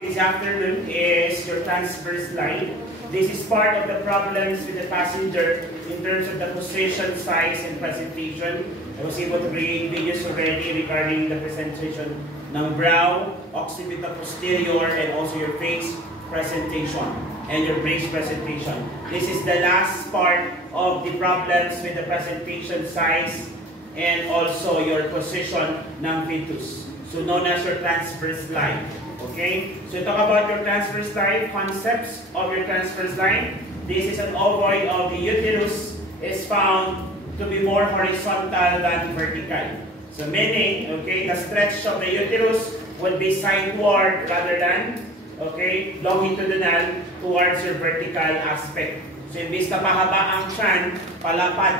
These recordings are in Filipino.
This afternoon is your transverse line. This is part of the problems with the passenger in terms of the position, size, and presentation. I was able to create videos already regarding the presentation ng brow, occipital posterior, and also your face presentation and your brace presentation. This is the last part of the problems with the presentation, size, and also your position ng fetus. So known as your transverse line. Okay, so talk about your transverse line, concepts of your transverse line. This is an ovoid of the uterus is found to be more horizontal than vertical. So meaning, okay, the stretch of the uterus would be sideward rather than, okay, longitudinal towards your vertical aspect. So imbis na pahaba ang tiyan, palapad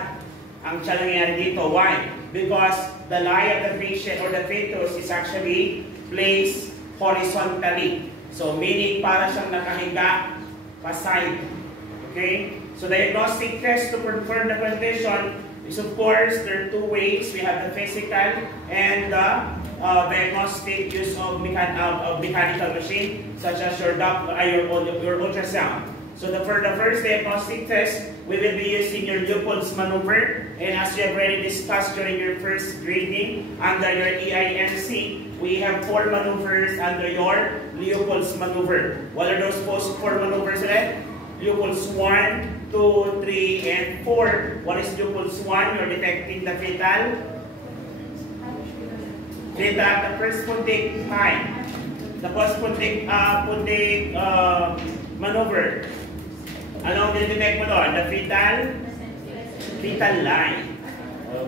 ang tiyan nangyari dito. Why? Because the lie of the patient or the fetus is actually placed horizontally. So meaning para siyang nakahiga pa-side. Okay? So diagnostic test to confirm the condition is, of course, there are two ways. We have the physical and the diagnostic use of mechanical machine such as your ultrasound. So for the first diagnostic test, we will be using your Leopold's maneuver. And as we have already discussed during your first grading under your EINC, we have 4 maneuvers under your Leopold's maneuver. What are those 4 maneuvers ulit? Leopold's 1, 2, 3, and 4. What is Leopold's 1? You're detecting the fetal at the first puntic time. The first puntic maneuver. Anong detect mo doon? The fetal line.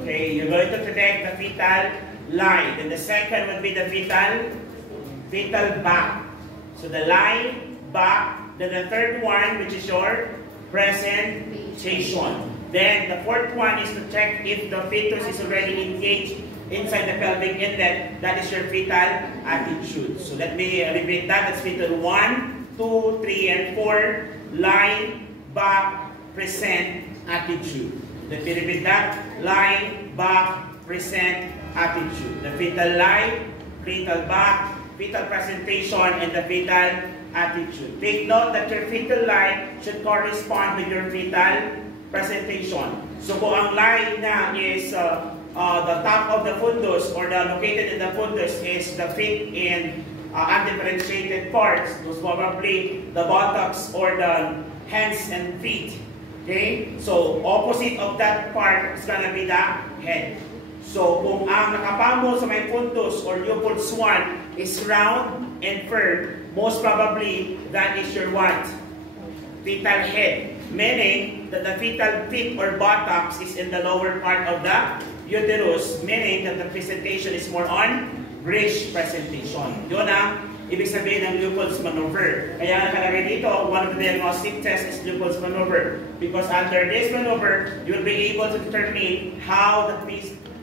Okay, you're going to detect the fetal line. Then the second would be the fetal back. So the line, back. Then the third one, which is your presentation. Then the fourth one is to check if the fetus is already engaged inside the pelvic inlet. That is your fetal attitude. So let me repeat that. That's fetal 1, 2, 3, and 4. Line, back, present, attitude. Let me repeat that. Line, back, present, attitude. The fetal line, fetal back, fetal presentation, and the fetal attitude. Take note that your fetal line should correspond with your fetal presentation. So kung ang line na is the top of the fundus or the located in the fundus is the feet in undifferentiated parts, those probably the buttocks or the hands and feet. Okay? So opposite of that part is gonna be the head. So kung ang nakapamo sa may fundus or Leopold's 1 is round and firm, most probably that is your what? Fetal head. Meaning that the fetal feet or buttocks is in the lower part of the uterus, meaning that the presentation is more on bridge presentation. Yun ang ibig sabihin ng Leopold's maneuver. Kaya nakalagay dito, one of the diagnostic tests is Leopold's maneuver. Because under this maneuver, you will be able to determine how the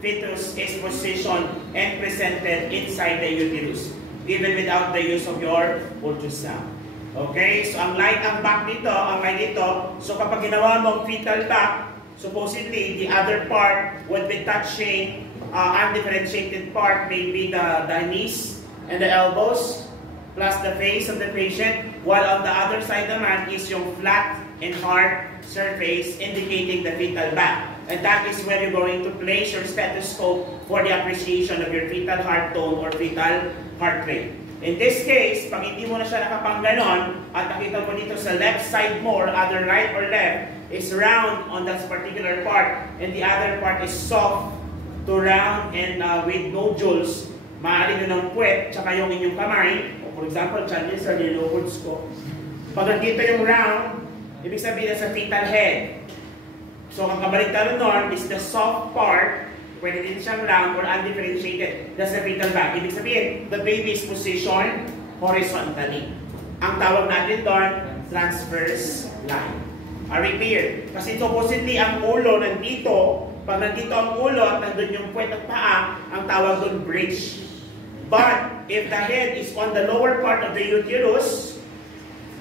fetus is positioned and presented inside the uterus, even without the use of your ultrasound. Okay? So ang line ang back dito, ang line dito, so kapag ginawa mong fetal back, supposedly the other part would be touching undifferentiated part, maybe the knees and the elbows, plus the face of the patient, while on the other side naman is yung flat and hard surface indicating the fetal back. And that is where you're going to place your stethoscope for the appreciation of your fetal heart tone or fetal heart rate. In this case, pag hindi mo na siya nakapangganon at nakita mo dito sa left side mo or other right or left is round on that particular part and the other part is soft to round and with nodules, maaari nyo ng puwet tsaka yung inyong kamay. O for example, challenge sa nilohods ko. Pag nakita yung round, ibig sabihin sa fetal head. So ang kabaligtaran nun is the soft part, pwede din siyang round or undifferentiated. That's the fetal back. Ibig sabihin, the baby is positioned horizontally. Ang tawag natin doon, transverse line. Are we clear? Kasi supposedly ang ulo nandito, pag nandito ang ulo at nandun yung puwet at paa, ang tawag doon bridge. But if the head is on the lower part of the uterus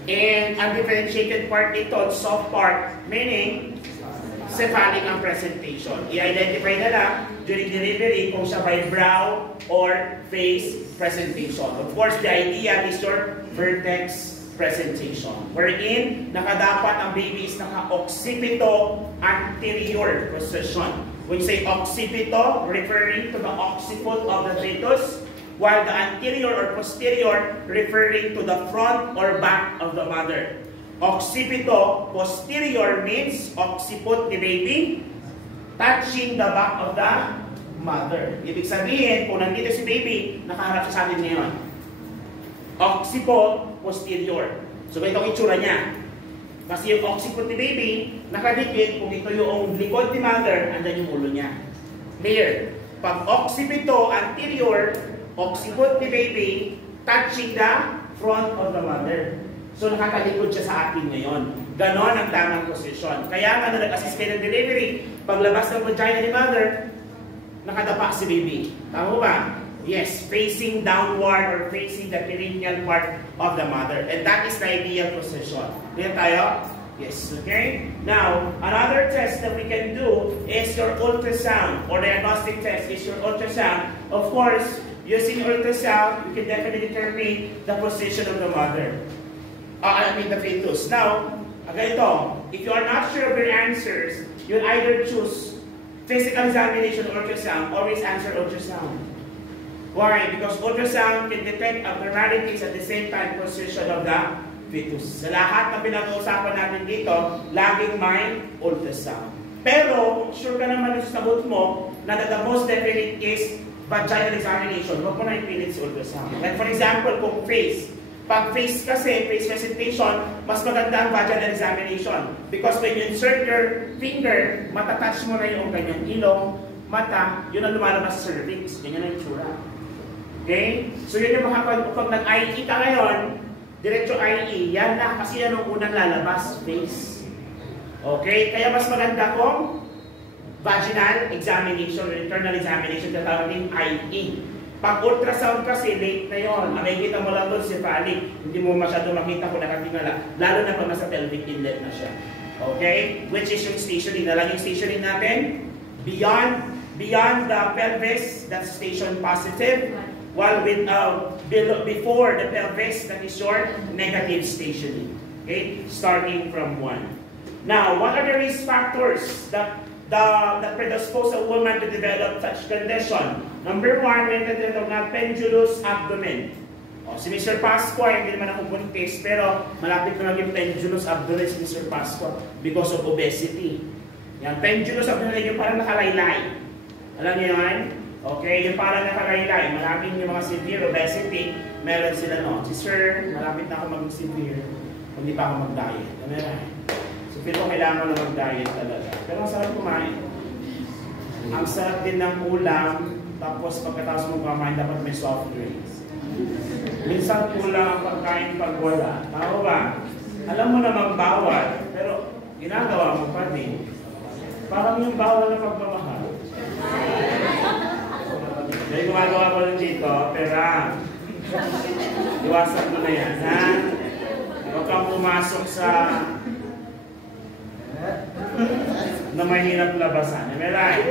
and undifferentiated part dito, soft part, meaning cephalic ang presentation. I-identify na lang during delivery kung siya by brow or face presentation. Of course, the idea is your vertex presentation, wherein nakadapat ang baby is naka-occipito anterior position. When you say occipito, referring to the occiput of the fetus, while the anterior or posterior referring to the front or back of the mother. Occipito posterior means occiput ni baby touching the back of the mother. Ibig sabihin, kung nandito si baby, nakaharap siya sa atin ngayon. Occiput posterior. So, ito ang itsura niya. Kasi yung occiput ni baby, nakadikit, kung ito yung likod ni mother, andyan yung ulo niya. Clear. Pag occipito anterior, occiput ni baby, touching the front of the mother. So, nakatalikod siya sa atin ngayon. Ganon ang tamang posisyon. Kaya nga na nag-assist kayo ng delivery, paglabas ng vagina ni mother, nakadapa si baby. Tama ba? Yes, facing downward or facing the perineal part of the mother. And that is the ideal position. Clear tayo? Yes, okay? Now, another test that we can do is your ultrasound or diagnostic test is your ultrasound. Of course, using ultrasound, you can definitely determine the position of the mother. The fetus. Now, ganito, if you are not sure of your answers, you'll either choose physical examination or ultrasound. Always answer ultrasound. Why? Because ultrasound can detect abnormalities at the same time position of the fetus. Sa lahat na pinag-uusapan natin dito, laging may ultrasound. Pero, sure ka naman sa sagot mo na the most definite is vaginal examination. Huwag mo na ipilit si ultrasound. Like for example, kung face. Pag face kasi, face presentation, mas maganda ang vaginal examination. Because when you insert your finger, matatouch mo na yung kanyang ilong, mata, yun ang lumalabas sa cervix. Ganyan na yung tsura. Okay? So yun yung pag nag-IE ka ngayon, diretso IE, yan na kasi yan ang unang lalabas, face. Okay? Kaya mas maganda kung vaginal examination, internal examination, tatawag din IE. Pag ultrasound kasi, late na yun. Makikita mo lang doon cephalic. Hindi mo masyado makita kung nakatingala. Lalo na pag nasa pelvic inlet na siya. Okay? Which is yung stationing. Nalang yung stationing natin, beyond the pelvis, that's station positive. While before the pelvis, that is your negative stationing. Okay? Starting from 1. Now, what are the risk factors that predispose a woman to develop such condition? Number 1, may natitawag na pendulous abdomen. Si Mr. Pasqua, hindi naman ako buntis, pero malapit na maging pendulous abdomen si Mr. Pasqua because of obesity. Yan, pendulous abdomen yung parang nakalaylay. Alam niyo yan? Okay, yung parang nakalaylay. Maraming yung mga severe obesity, meron sila no. Si Sir, malapit na ako maging severe, hindi pa ako mag-diet. So, pero kailangan na mag-diet talaga. Pero ang sarap kumain. Ang sarap din ng ulam, tapos pagkatapos mo kumain, dapat may soft drinks. Minsan kulang ang pagkain pag wala. Tama ba? Alam mo na magbawal, pero ginagawa mo pa din. Parang yung bawal na pagmamahal. May gumagawa ko rin dito, pero iwasan mo na yan, ha? Huwag kang pumasok sa na mahirap labasan. Am I right?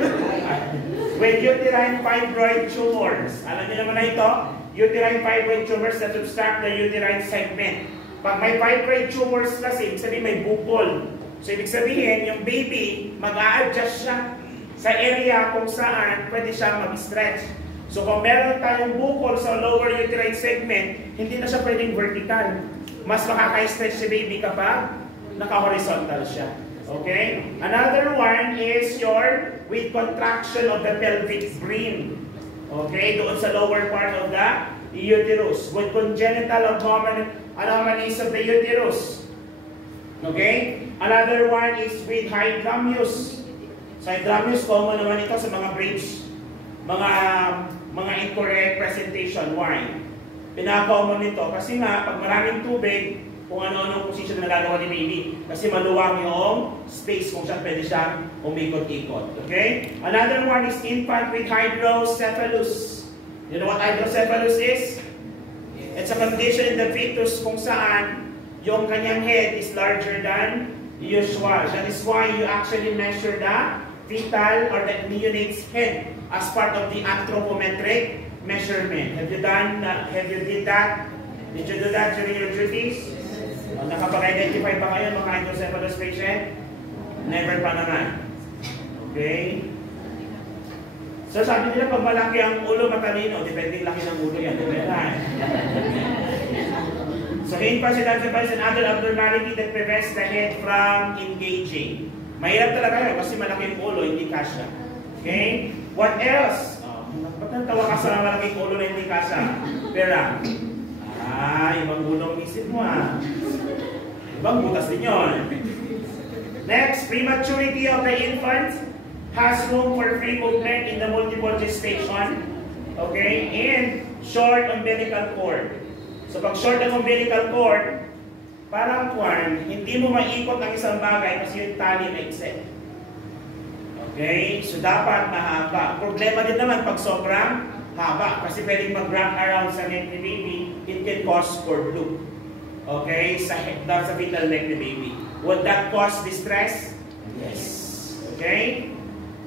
With uterine fibroid tumors. Alam niyo naman na ito? Uterine fibroid tumors that obstruct the uterine segment. Pag may fibroid tumors kasi, ibig sabihin may bukol. So, ibig sabihin, yung baby, mag-a-adjust siya sa area kung saan pwede siyang mag-stretch. So, kung meron tayong bukol sa lower uterine segment, hindi na siya pwedeng vertical. Mas makaka-stretch si baby kapag naka-horizontal siya. Okay? Another one is your with contraction of the pelvic rim. Okay? Doon sa lower part of the uterus. With congenital anomalies of the uterus. Okay? Another one is with hydramnios. Sa hydramnios, common naman ito sa mga breech. Mga incorrect presentation. Why? Pinaka-common nito kasi nga, pag maraming tubig, kung ano-anong position na nagagawa ni baby. Kasi maluwang yung space kung saan pwede siyang umikot-ikot. Okay? Another one is infant with hydrocephalus. You know what hydrocephalus is? It's a condition in the fetus kung saan yung kanyang head is larger than usual. That is why you actually measure the fetal or the neonate's head as part of the anthropometric measurement. Have you done, did that? Did you do that during your duties? Nakapag-identify ba kayo mga hydrocephalus patient? Never pa naman. Okay? So sabi nila pag malaki ang ulo matalino, depending laki ng ulo yan. So incapacitance is an other abnormality that prevents the head from engaging. Mahirap talaga yun kasi malaki ang ulo, hindi kasya. Okay? What else? Ba't natawa ka sa malaking ulo na hindi kasya? Pera. Ibang ulo ang isip mo Ibang butas din yun. Next, prematurity of the infant has room for free movement in the multiple gestation. Okay? And short umbilical cord. So pag short ang umbilical cord, parang hindi mo maikot ang isang bagay kasi yung tali may exit. Okay? So dapat mahaba. Problema din naman pag sobrang haba kasi pwedeng mag-wrap around sa neck ni baby, it can cause cord loop. Okay? Sa fetal neck ni baby. Would that cause distress? Yes. Okay?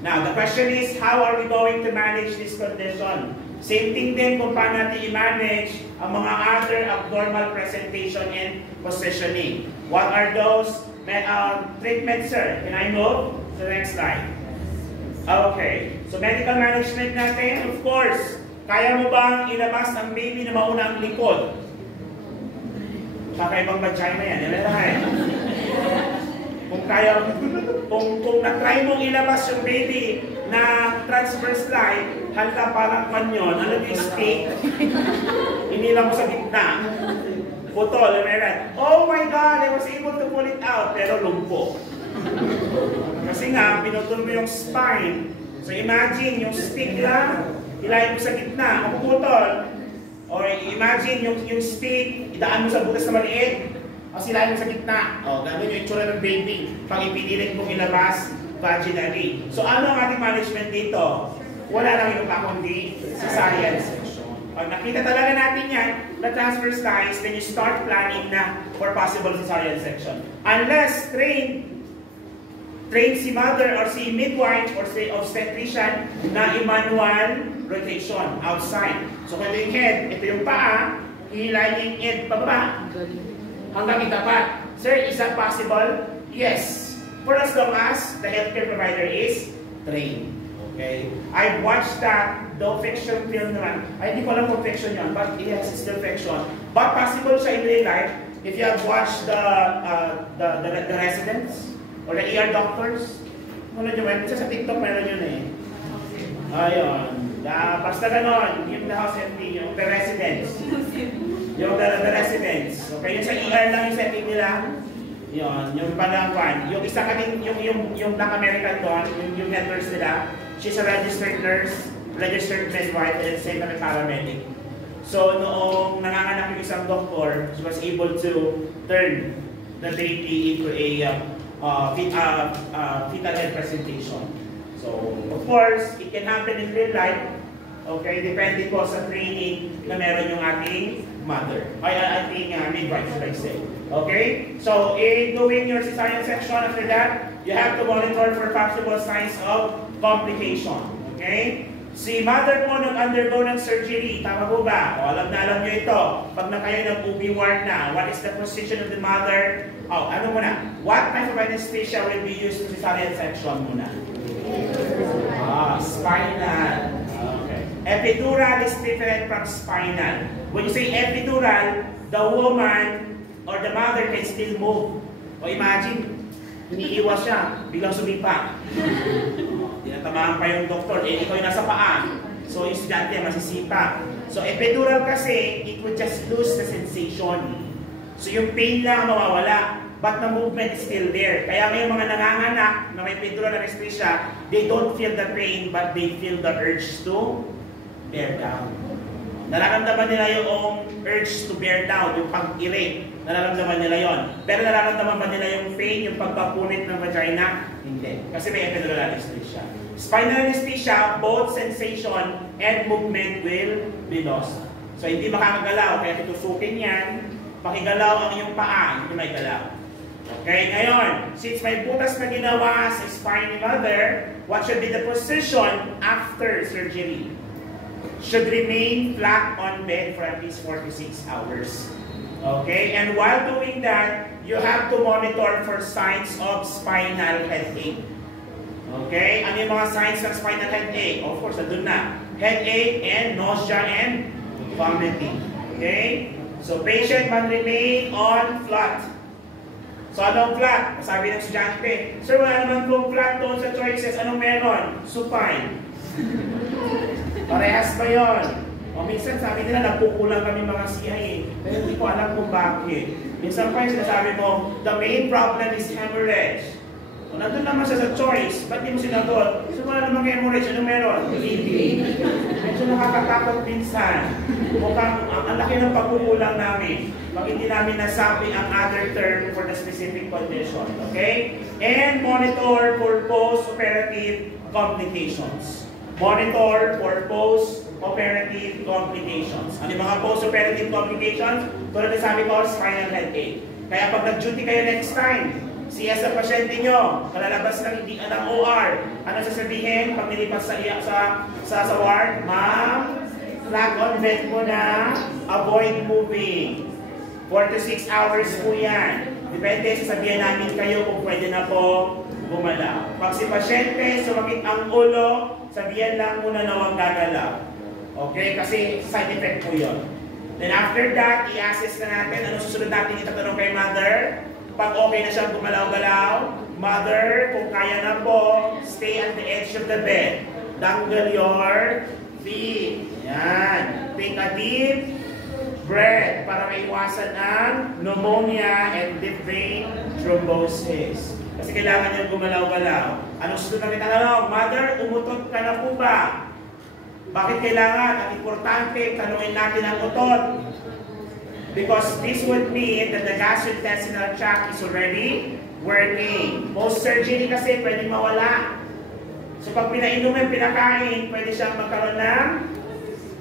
Now, the question is, how are we going to manage this condition? Same thing din kung paano natin i-manage ang mga other abnormal presentation and positioning. What are those treatments, sir? Can I move to the next slide? Okay. So, medical management natin, of course, kaya mo bang ilabas ang baby na mauna ang likod? Kakaibang vagina yan. Kung kaya, kung na-try mong ilabas yung baby na transverse line, halta parang kanyon, ano yung stick, inila mo sa gitna, putol, meron. Oh my God, I was able to pull it out, pero lumpo. Kasi nga, pinutol mo yung spine. So imagine, yung stick lang, ilayin mo sa gitna, mapuputol. Or imagine, yung stick, idaan mo sa butas na maliit, kasi lahat sa gitna. Ganun yung itsura ng baby pag ipinilit mong ilabas vaginally. So ano ang ating management dito? Wala lang yung kundi cesarean section. Pag nakita talaga natin yan, na transverse lines, then you start planning na for possible cesarean section. Unless trained si mother or si midwife or si obstetrician na manual rotation outside. So kung yung head, ito yung paa, hihilayin yung head pababa. Hanggang itapat. Sir, is that possible? Yes. For as long as the healthcare provider is trained. Okay? I've watched that, though fiction film naman. I hindi ko alam kung fiction yun, but yes, it's still fiction. But possible siya in real life, if you have watched the residents or the ER doctors. Ano nyo, sa TikTok meron yun Ayun. Basta ganon, yung the house empty, yung the residents. Yung the residents. Okay, yung sa ER lang yung setting nila. Yun, yung palangwan. Yung isa kaming, yung Black American doon, yung head nurse nila, she's a registered nurse, registered midwife, and same na paramedic. So, noong nanganganak yung isang doktor, she was able to turn the baby into a fetal head presentation. So, of course, it can happen in real life. Okay, depende po sa training na meron yung ating mother, ay ating midwife, should I say. Okay, so in doing your cesarean section after that, you have to monitor for possible signs of complication. Okay, si mother po nag-undergo ng surgery, tama po ba? O, alam nyo ito. Pag na kayo nag-OB ward na, what is the position of the mother? Ano muna? What type of anesthesia will be used in cesarean section muna? Spinal. Epidural is different from spinal. When you say epidural, the woman or the mother can still move. O imagine, iniiwas siya, biglang sumipa. Tinatamaan pa yung doktor, ikaw yung nasa paa. So yung estudyante masisipa. So epidural kasi, it would just lose the sensation. So yung pain lang mawawala, but the movement is still there. Kaya ngayong mga nanganganak na may epidural anesthesia, they don't feel the pain, but they feel the urge to bear down. Nararamdaman nila yung urge to bear down, yung pag-irate. Nararamdaman nila yon. Pero nararamdaman ba nila yung pain, yung pagpapunit ng vagina? Hindi. Kasi may epidural anesthesia. Spinal anesthesia, both sensation and movement will be lost. So hindi makakagalaw, kaya tutusukin yan. Pakigalaw ang iyong paa, hindi may galaw. Okay, ngayon, since may butas na ginawa sa spine ni mother, what should be the position after surgery? Should remain flat on bed for at least 4 to 6 hours. Okay, and while doing that, you have to monitor for signs of spinal headache. Okay, ano yung mga signs ng spinal headache? Of course, nandun na. Headache and nausea and vomiting. Okay, so patient must remain on flat. So anong flat? Sabi ng estudyante, sir, wala naman kung flat doon sa choices. Anong meron? Supine. Parehas ba yun? O minsan sabi nila, nagkukulang kami mga CI. Pero hindi ko alam kung bakit. Minsan pa yung sinasabi mo, the main problem is hemorrhage. O nandun naman siya sa choice, ba't di mo sinagot? So wala namang hemorrhage, anong meron? Bleeding. Medyo nakakatakot minsan. Mukhang ang laki ng pagkukulang namin. Pag hindi namin nasabi ang other term for the specific condition. Okay? And monitor for post-operative complications. Monitor for post-operative complications. Ano yung mga post-operative complications? Tulad na sabi ko, spinal headache. Kaya pag nag-duty kayo next time, siya sa pasyente nyo, kalalabas ng hindi ng OR. Ano sasabihin pag nilipas sa ward? Ma'am, flag on bed mo na, avoid moving. 4 to 6 hours po yan. Depende, sasabihin namin kayo kung pwede na po gumalaw. Pag si pasyente, sumakit ang ulo, sabihan lang muna na huwag gagalaw. Okay? Kasi side effect po yun. Then after that, i-assess na natin. Ano susunod natin itatanong kay mother? Pag okay na siyang gumalaw-galaw, mother, kung kaya na po, stay at the edge of the bed. Dangle your feet. Yan. Take a deep breath para maiwasan ang pneumonia and deep vein thrombosis. Kasi kailangan niya gumalaw-galaw. Anong susunod natin tanong? Mother, umutot ka na po ba? Bakit kailangan? Ang importante, tanungin natin ang utot. Because this would mean that the gastrointestinal tract is already working. Post-surgery kasi pwedeng mawala. So pag pinainumin, pinakain, pwede siyang magkaroon ng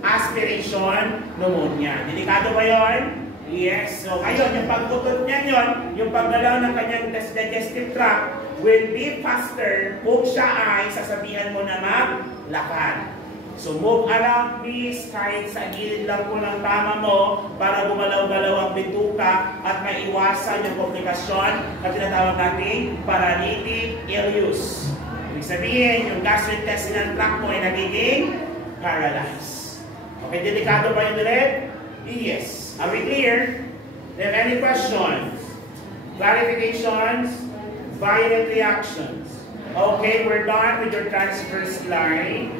aspiration pneumonia. Delikado ba yun? Yes. So ngayon, yung pagbutot niya yun, yung paggalaw ng kanyang digestive tract will be faster kung siya ay sasabihan mo na maglakad. So move around please, kahit sa gilid lang po ng tama mo para gumalaw-galaw ang bituka at maiwasan yung komplikasyon na tinatawag natin paralytic ileus. Ibig sabihin, yung gastrointestinal tract mo ay nagiging paralyzed. Okay, delikado ba yung ulit? Yes. Are we clear? Do you have any questions? Clarifications? Violent reactions? Okay, we're done with your transverse line.